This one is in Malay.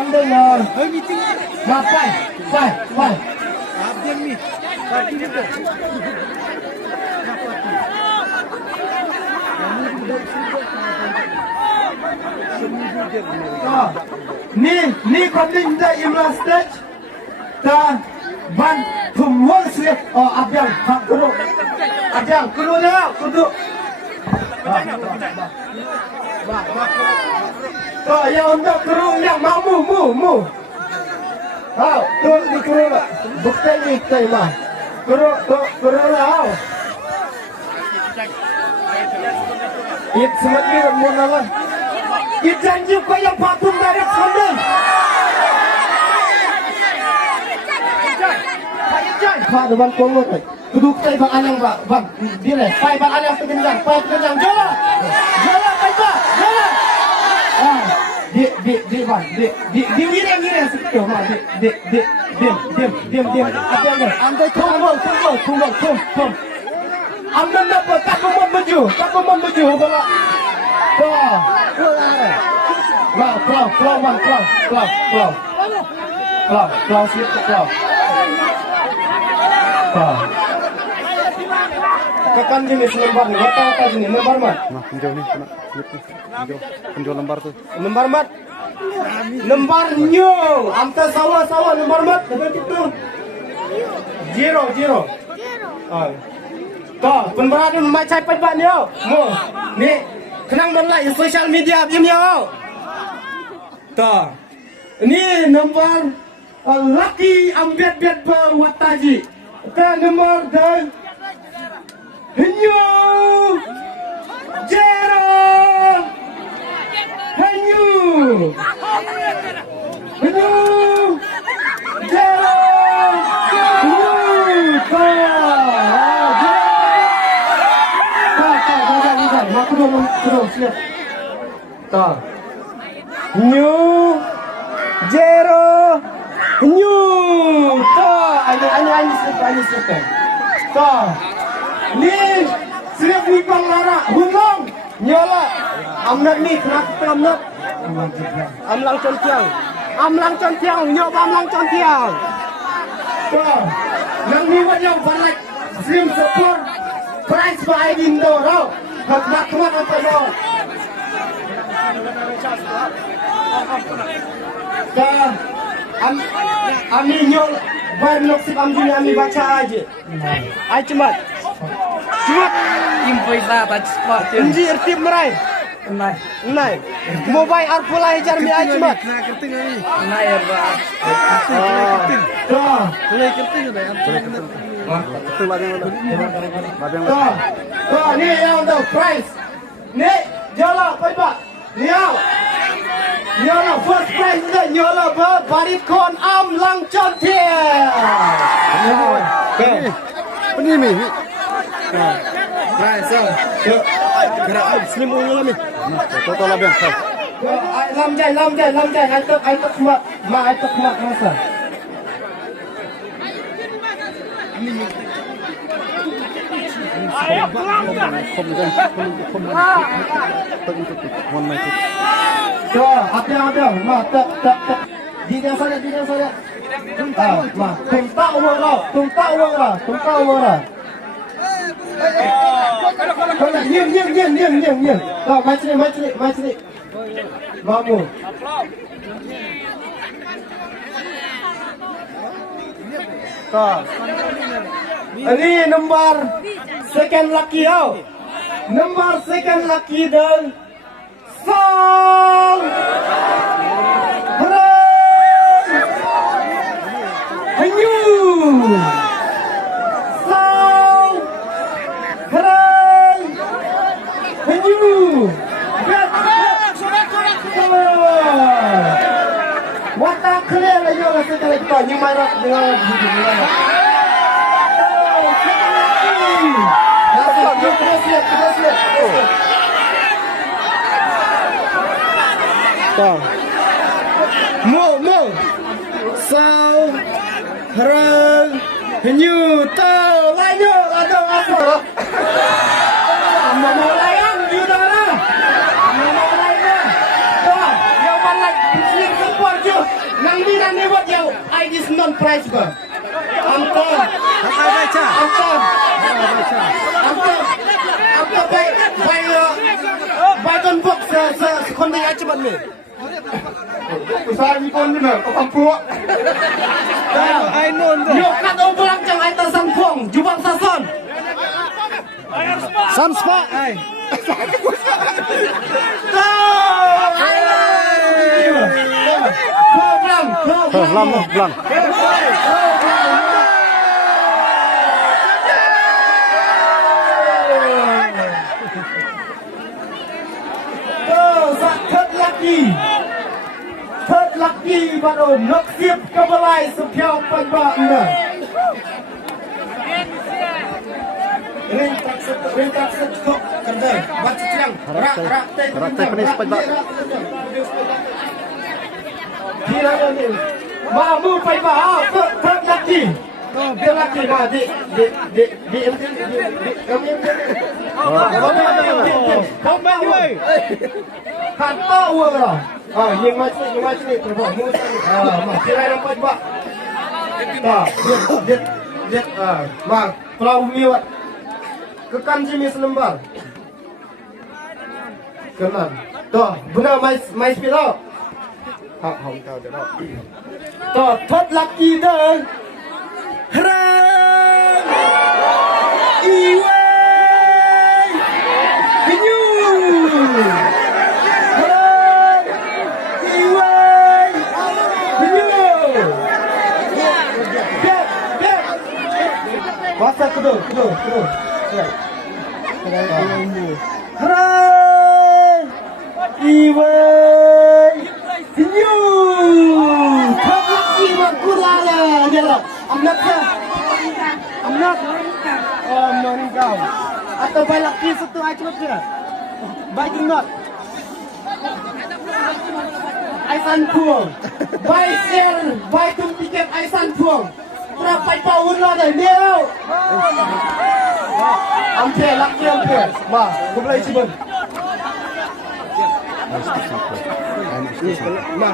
Sunday mà phải ni konding da imla stage ta ban thum wol slip abyang kuru na kudu yang untuk kuru yang mau mu tu di kuru bukti ni tema kuru lah it semakin munalah it janji kau yang patung dari sana Pak depan kolot duduk saya bang Anyang bang dia ni pai bang Anyang tergenjang jalan pai jalan di bang di wira sekitar bang diam apa ni ambil tunggu ambil apa tak mau maju bola Claw slip claw Kakan jenis lembar ni, apa jenis lembar mat? Nah, pinjau ni, kena pinjau lembar tu. Lembar mat, lembar new, amta sawa lembar mat, dapat itu zero. Toh, penberani macam apa ni? Mo, ni kenang berlai social media biam yo. Toh, ni lembar laki ambet berwataji. Kita nomor dan Hanyu Jero Jero Ani silakan. Ni Srip ni Panglara Hulong nyala amnat ni nak amnat amlang contiang nyob amlang contiang yang ni wajah balik Srip support price by Indo rau hak apa rau Ami nyol bar noksip amjuni ami baca aja. Ai cemat. Tim Faisa touch spot. Injir tim merai. Nai. Mobile arpola hajar mi ai cemat. Nah ya bang. Mulai kerting dah. Betul ladang. Ni yang untuk price. Ni jala pak. Liao. Nyola first prize dah nyola barit kon am lang contier. Ini mi. Prize. Gerak slim ulang ni. Total labang. Lam jai. Ai tak mak masa. Ada. Mak tak. Dia saja. Mak, tung tak uang lah. Nyem. Kau mai sini. Mamu. Kau. Ini nomor second lucky oh. Nomor second lucky dan Sang Hanyu Sang Hanyu Watak clear lagi orang sekali kita nyimarak dengan terus lihat. Mo sao rang nyu tao lai nyo ada apa mau layang di dalam mau layang yang mana sing support je price ba? Anton. Anton bay con book con đi ăn cho bạn mình. Besar ni kon benar, kau kampung. I know. Yuk kat orang jangan aita sangpong, jubang sason. Samspa. Lam belang. Thật lucky bạn ổn nước xiếp các bạn lại sụp theo phần bạn nữa. Ring tak setok kendai baca tiang rak penis pada. Kira ni mamu pai ba thật lucky. Dia lucky ba di không bao nhiêu hạt to uang rồi nhưng mà sini terbawa mà kira dapat ba dia bang perahu miwat ke kanji mi selembar kenal toh benar mai spiro Không tahu dah đâu. toh thật lucky dah Rang Iwe Kenyu Rang Iwe Kenyu Get Masa kedua Rang Iwe Kenyu Thật lucky mà kurala jalan I'm not. Oh, Moringau. Atau by lucky satu aja kira. By not. Aisan Puang. By share, by tum tiket Aisan Puang. Berapa tahun lah dah dia? Ampere, lucky ampere. Bah, kumulai cibun. Nah,